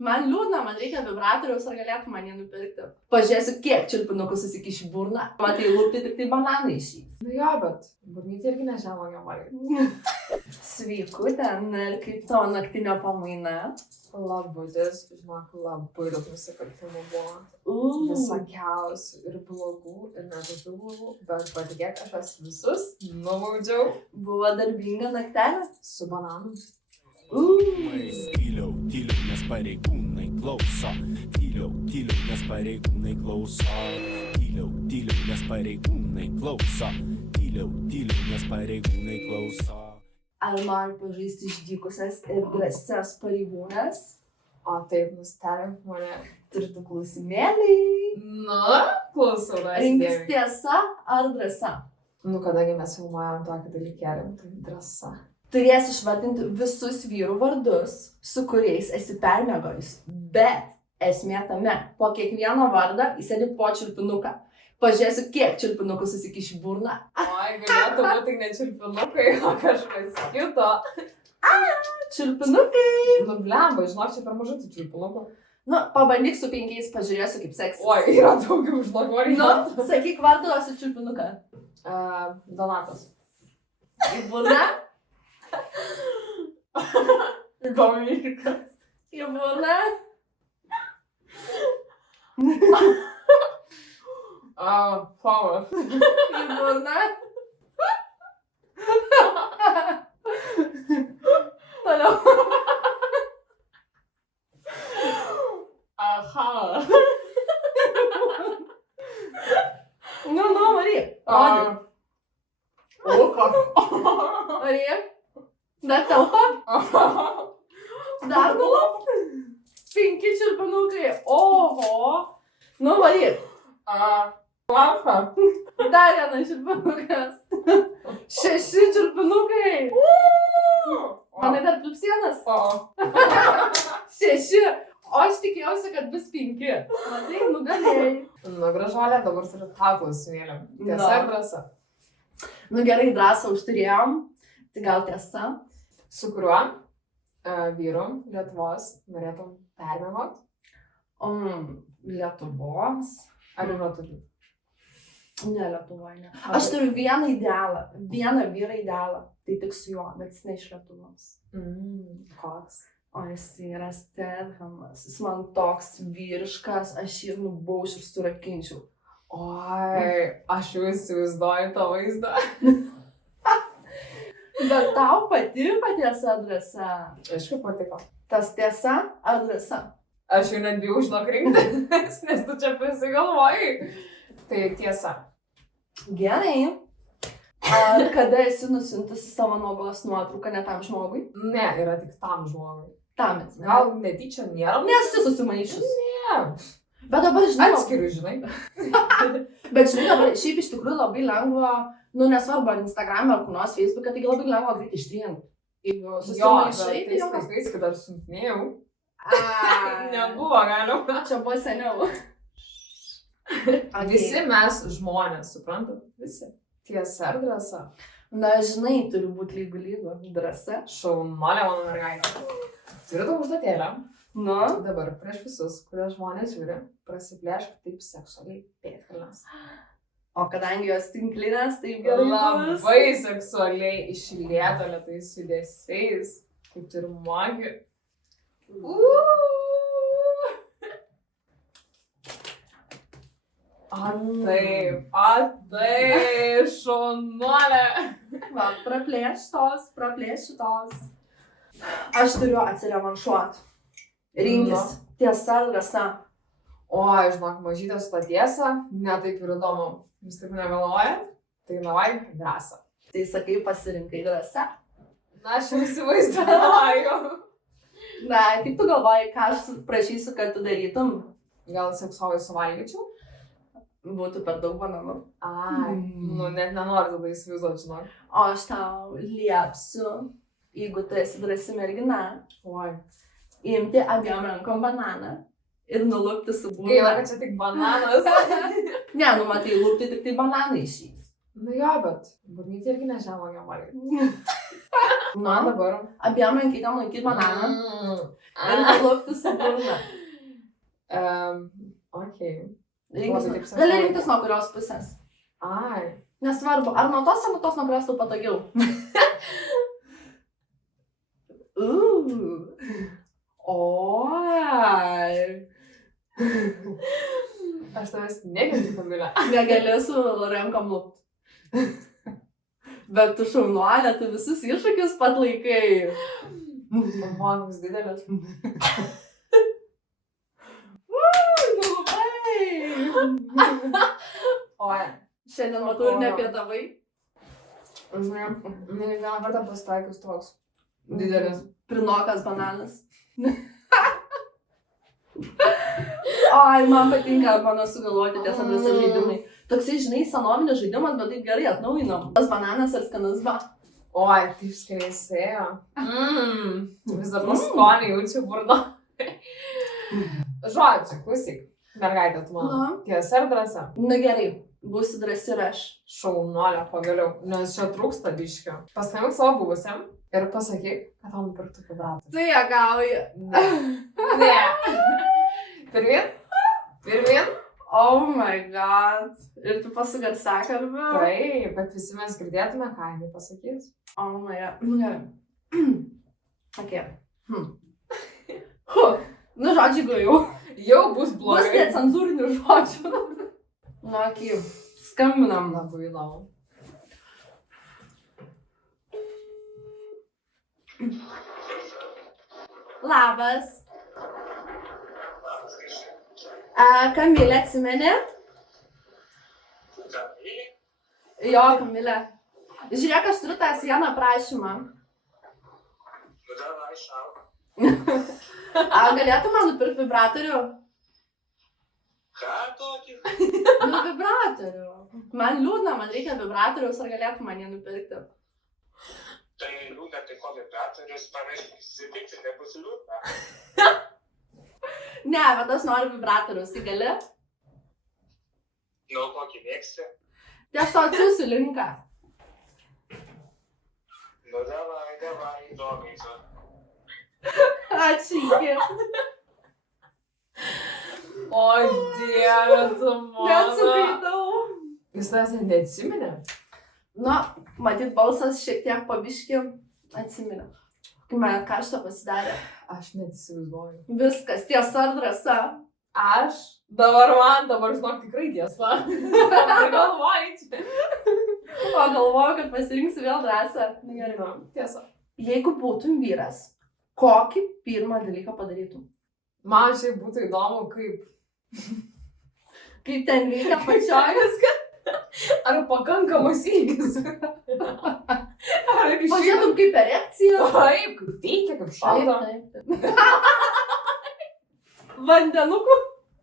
Man liūdna, man reikia vibratoriaus, ar galėtų man jį nupirkti. Pažiūrėsiu, kiek čiulpinukų susikiš į burną. Matai, lūpti tik tai bananai išį. Nu jo, bet burnytė irgi nežemogė valgyti. Sveiku ten, ir kaip tavo naktinio pamaina. Labudis, žinok, labai daug nusikaltimų buvo. Visokiausių ir blogų, ir netokių blogų, bet patikėk, aš jas visus numaudžiau. Buvo darbinga naktelė? Su bananu. Tyliau, nes pareigūnai klauso. Tyliau, nes pareigūnai klauso. Tyliau, nes pareigūnai klauso. Tyliau, nes pareigūnai klauso. Ar nori pažaisti išdykusias ir drąsias pareigūnes? O taip, nustebink mane. Turite klausimėlį. Nu, klausau, dar Rinkis tiesa ar drąsa? Nu, kadangi mes filmuojam tokį dalykėlį, tai drąsa. Turėsi išvardinti visus vyrų vardus, su kuriais esi permiegojus. Bet esmė tame, po kiekvieno vardą įsėdi po čiulpinuką. Pažiūrėsiu, kiek čiulpinukų susikiš į burną. Oi, galėtų būti ne čiulpinukai, o kažkas kito. Čiulpinukai. Nu, blemba, žinok, čia per mažai tų čiulpinukų. Nu, pabandyk su 5, pažiūrėsiu, kaip seksis. Oi, yra daugiau, žinok, variantų. Nu, sakyk vardu, esu čiulpinuką. Donatas. Į burną. Dominika. Į burną. Power. Į burną. Toliau. Aha. Nu, varyk. Luka. Varyk. Dar telpa. Dar gulop. 5 čiulpinukai. Oho. Nu, varyk. Lafa. Dar vienas čiulpinukas. 6 čiulpinukai. Manai dar pliupsienas? 6. O aš tikėjausi, kad bus 5. Matai, nugalėjai. Nu, gražuolė, dabar turiu tą klausimėlį. Tiesa ar drąsa? Nu gerai, drąsą užturėjom. Tai gal tiesa? Su kuriuo vyru Lietuvos norėtum permiegot? Lietuvos? Ar yra tokių? Ne, Lietuvoje ne. Aš turiu vieną idealą. Vieną vyrą idealą. Tai tik su juo, bet jis ne iš Lietuvos. Koks? O jis yra Stedhamas. Jis man toks vyriškas, aš jį nubaušiu ir surakinčiau. Oi, aš jau įsivaizduoju tą vaizdą. Bet tau patiko tiesa ar drąsa? Aišku, patiko. Tas tiesa ar drąsa? Aš jau net bijau žinok rinktis, nes tu čia pasigalvojai. Tai tiesa. Gerai. Ar kada esi nusiuntusi savo nuogos nuotrauką ne tam žmogui? Ne, yra tik tam žmogui. Tam esi. Gal netyčia nėra? Nesi susimaišius. Ne. Bet dabar žinai. Atskiriu, žinai. Bet žinai, dabar šiaip iš tikrųjų labai lengva, nu nesvarbu ar Instagram'e ar kunos Facebook'e, taigi labai lengva greit ištrinti. Jeigu susimaišai, tai jau tais laikais, kai dar siuntinėjau. Nebuvo. Nebuvo galima. Čia buvo seniau. Visi mes žmonės, suprantu? Visi. Tiesa ar drąsa? Na, žinai, turi būti lygu. Drąsa. Šaunuolė mano mergaitė. Turiu tau užduotėlę. Nu? Dabar prieš visus, kurie žmonės žiūri, prasiplėšk taip seksualiai pėdkelnes. O kadangi jos tinklinės, tai gerai bus. Labai seksualiai išlieta lėtais judesiais, kaip ir magi. Taip, šaunuolė. Va, praplėš šitos. Aš turiu atsirevanšuot. Rinkis, tiesa ar drąsa? Oi, žinok, mažytės tą tiesą, ne taip ir įdomu. Jūs taip negalvojat? Tai navai, drąsa. Tai sakai, pasirinkai drąsa. Na, aš jau įsivaizduoju. Na, kaip tu galvoji, ką aš prašysiu, kad tu darytum? Gal seksualai suvalgyčiau? Būtų per daug bananų. Ai, nu net nenoriu tada įsivaizduoti, žinok. O aš tau liepsiu, jeigu tu esi drąsi mergina, Oi. imti abiem rankom bananą ir nulupti su burna. Gaila, kad čia tik bananas. Ne, nu matai, lupti tik tai bananai išys. Nu jo, bet burnytė irgi nežemogia valgyti. Na, Dabar. abiem rankytėm laikyti bananą ir nulupti su burna. Okei. Rinktis- taip Gali rinktis nuo kurios pusės. Ai. Nesvarbu, ar nuo tos, nuo kurios tau patogiau. Oi. Aš tavęs negirdžiu, Kamilė. Negali su rankom lupti. Bet tu šaunuolė, tu visus iššūkius pat laikai. Manus didelis. Oi. Šiandien matau ir nepietavai. Žinai, ne vieną kartą pasitaikius toks didelis. Prinokas bananas. Ai, man patinka mano sugalvoti tie visi žaidimai. Toksai, žinai, senovinis žaidimas, bet taip gerai atnaujinam. Tas bananas ar skanas va. Oi, taip skaniai sėjo. Vis dar paskonį jaučiu burno. Žodžiu, klausyk. Mergaitė, tu mano. Na. Tiesa ar drąsa? Na gerai, būsi drąsi ir aš. Šaunuolė pagaliau, nes čia trūksta biškio. Paskambink savo buvusiam ir pasakyk, kad tau nupirktų vibratorių. Tai jagauja. Ne. Pirmin? Oh my god. Ir tu pasigarsiakalbė. Taip, bet visi mes girdėtume, ką jinai pasakys. Oh my god. Nu gerai. Ok. Nu žodžiai gajau. Jau bus Bus blogai. necenzūrinių žodžių. Nu, ok. Skambinam. Labai įdomu. Labas. Kamilė, atsimeni? Jo, Kamilė. Žiūrėk, aš turiu tą sieną prašymą. Galėtum man nupirkti vibratorių? Ką tokį? Nu, vibratorių. Man liūdna, man reikia vibratoriaus, ar galėtum man jį nupirkti? Tai liūdna, tai ko vibratorius parašyti, susitikti, nebus liūdna. Ne, bet aš noriu vibratoriaus, tai gali? Nu, kokį mėgsti? Tai aš tau atsiųsiu linką. Nu, davai, įdomiai. Ačiū, iki. Oi, Dieve, tu mano. Nesukaitau. Jūs tas neatsiminė? Nu, matyt, balsas šiek tiek pabiški atsiminė. Kai man karštą pasidarė. Aš net įsivaizduoju. Viskas, tiesa ar drąsa. Aš? Dabar žinok, tikrai tiesa. Galvoju čia. O galvoju, kad pasirinksiu vėl drąsą. Nu, gerai, tiesa. Jeigu būtum vyras, kokį pirmą dalyką padarytum? Man šiaip būtų įdomu, Kaip ten veikia pačioj viskas? ar pakankamas įgis. Ar iš Pažiūrėtum kaip erekcija. Taip, kaip veikia, kaip šalda. Taip. Vandenukų.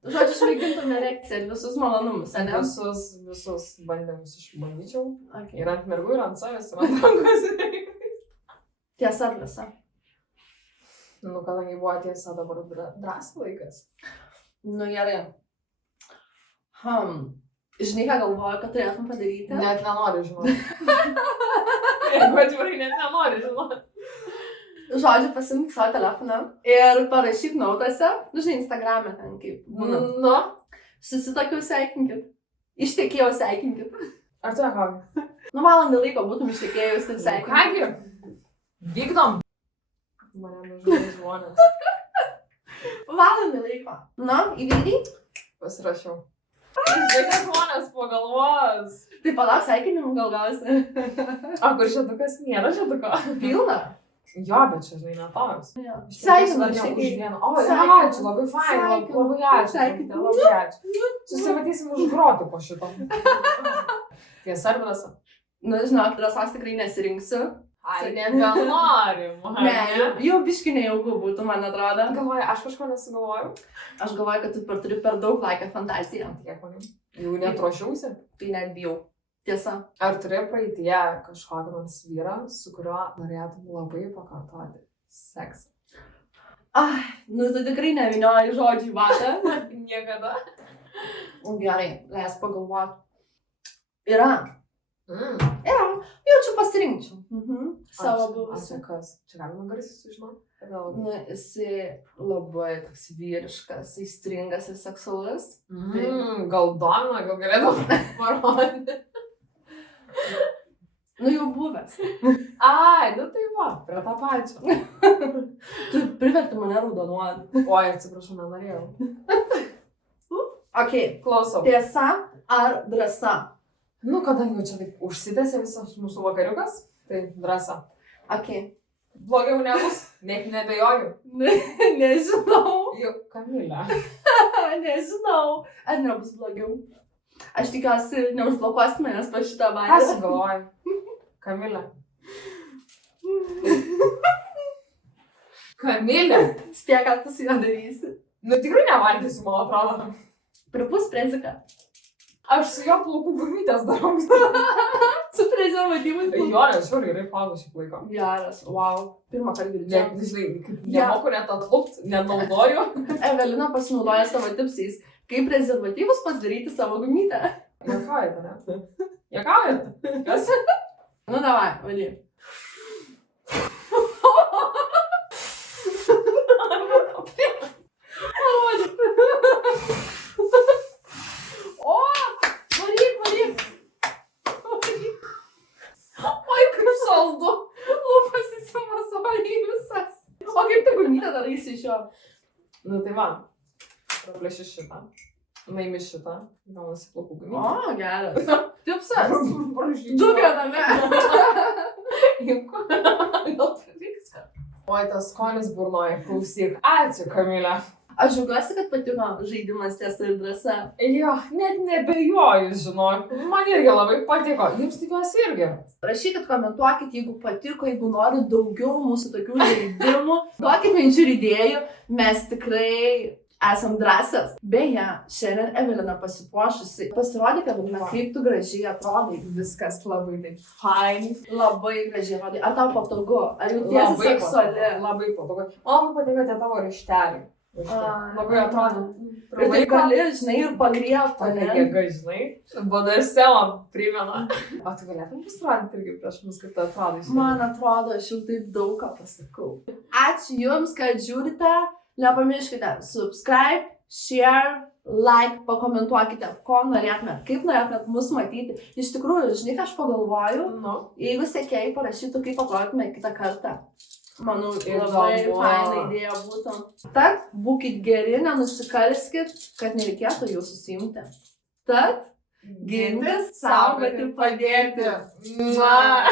Žodžiu, išmėgintum erekciją ir visus malonumus, ane? Visus bandymus išbandyčiau. Okay. Ir ant mergų, ir ant savęs, ir ant rankos. Tiesa ar drąsa? Nu, kadangi buvo tiesa, dabar drąsų laikas. Nu gerai. Žinai, ką galvoju, kad turėtum padaryti? Net nenori žinoti. Jeigu atvirai, net nenori žinoti. Žodžiu, pasimk savo telefoną ir parašyk nautose, nu žinai, Instagram'e ten kaip būna. Nu, Susitokiau, sveikinkit. Ištekėjau, sveikinkit. ar tu nekaugi? Nu, valandą laiko būtum ištekėjus ir sveikinkit. Kągi? Vykdom. Mane nužudė žmonės. Valandą laiko. Nu, įvykdai? Pasirašiau. Žinai, žmonės pagalvos. Tai palauk, sveikinimų gal gausi. O kur šetukas? Nėra šetuko. Pilna. Jo, bet čia, žinai, ne toks. Sveikinu, už ištekėjai. vieną. O, Sveikinu. ačiū, labai fain, Sveikinu. labai ačiū. Sveikinu. Labai ačiū. Susimatysim už grotų po šito. Tiesa ar drąsa? Nu, žinok, drąsos tikrai nesirinksiu. Ai, nebenorim. Ne, jau biški nejauku būtų, man atrodo. Galvoju, aš kažko nesugalvoju. Aš galvoju, kad tu turi per daug laikę fantaziją. Tiek manim. Jau netrošiausi. Tai net bijau. Tiesa. Ar turi praeitie kažkokį nors vyrą, su kuriuo norėtum labai pakartoti seksą? Ai, nu tu tikrai nevinioji žodžių į vatą. Niekada. Gerai, leis pagalvoti. Yra Jaučiu pasirinkčiau. Savo Ar buvusią. čia kas? Čia galima garsiai sužinoti? Gal... Nu, jisai labai toks vyriškas, aistringas ir seksualus. Gal domina, gal galėtum parodyti. Nu, jau buvęs. Ai, nu tai va, prie tą pačią. Tu priverti mane raudonuoti. Oi, atsiprašau, nenorėjau. Ok, Klausom. tiesa ar drąsa? Nu, kadangi čia taip užsitęsė visas mūsų vakariukas, tai drąsa. Ok. Blogiau nebus, net nebejoju. Nežinau. Juk, Kamilė. Nežinau. Ar nebus blogiau? Aš tikiuosi, neužblokuosi manęs po šitą Ką vaizdą. sugalvoji? Kamilė. Kamilė. Spėk, ką tu su juo darysi. Nu tikrai nevalgysiu, man atrodo. Pripūs preziką. Aš su jo plaukų gumytės darau. Su prezervatyvais. Jo, nes žiūri, gerai plauko šį laiką. Geras, wow. Pirmą kartą Ne, girdžiu. žinai, kaip nemoku net atlupt, nenaudoju. Evelina pasinaudoja savo tipsais, kaip prezervatyvus pasidaryti savo gumytę. Juokaujate, ne? Juokaujate? Kas? Nu, davai, valy. O, varyk. Oi, kaip saldu. Lūpas įsimasoja visas. O kaip tu gumytę daraisi iš jo? Nu tai va, praplėši šitą, naimi šitą, gaunasi plaukų gumytė. O, geras. Tipsas. Pražydžiu. Du viename. Juk. Gal pavyks. Oi, tas skonis burnoja, klausyk. Ačiū, Kamilė. Aš džiaugiuosi, kad patiko žaidimas tiesa ir drąsa. Jo, net nebejoju, žinok. Man irgi labai patiko. Jums tikiuosi irgi. Rašykit, komentuokit, jeigu patiko, jeigu norit daugiau mūsų tokių žaidimų. Duokit minčių ir idėjų, mes tikrai esam drąsios. Beje, šiandien Evelina pasipuošusi. Pasirodė, Evelina, kaip tu gražiai atrodai. Viskas labai taip fain. Labai gražiai atrodai. Ar tau patogu? Ar jau tiesi seksuali? Labai patogu. Man patinka tie tavo rašteliai. Labai atrodo. Ir tai gali, žinai, ir pagriebti. Tokie gažinai. BDSM primena. O tu galėtum pasirodyti irgi prieš mus, kaip tu atrodai. Man atrodo, aš jau taip daug ką pasakau. Ačiū Jums, kad žiūrite. Nepamirškite subscribe, share, like, pakomentuokite, ko norėtumėt, kaip norėtumėt mus matyti. Iš tikrųjų, žinai, ką aš pagalvoju, Nu. jeigu sekėjai parašytų, kaip atrodytumėt kitą kartą. Manau, Ir labai galvoju. faina idėja būtų. Tad būkit geri, nenusikalskit, kad nereikėtų jų susimti. Tad gintis, saugoti, padėti. Mua.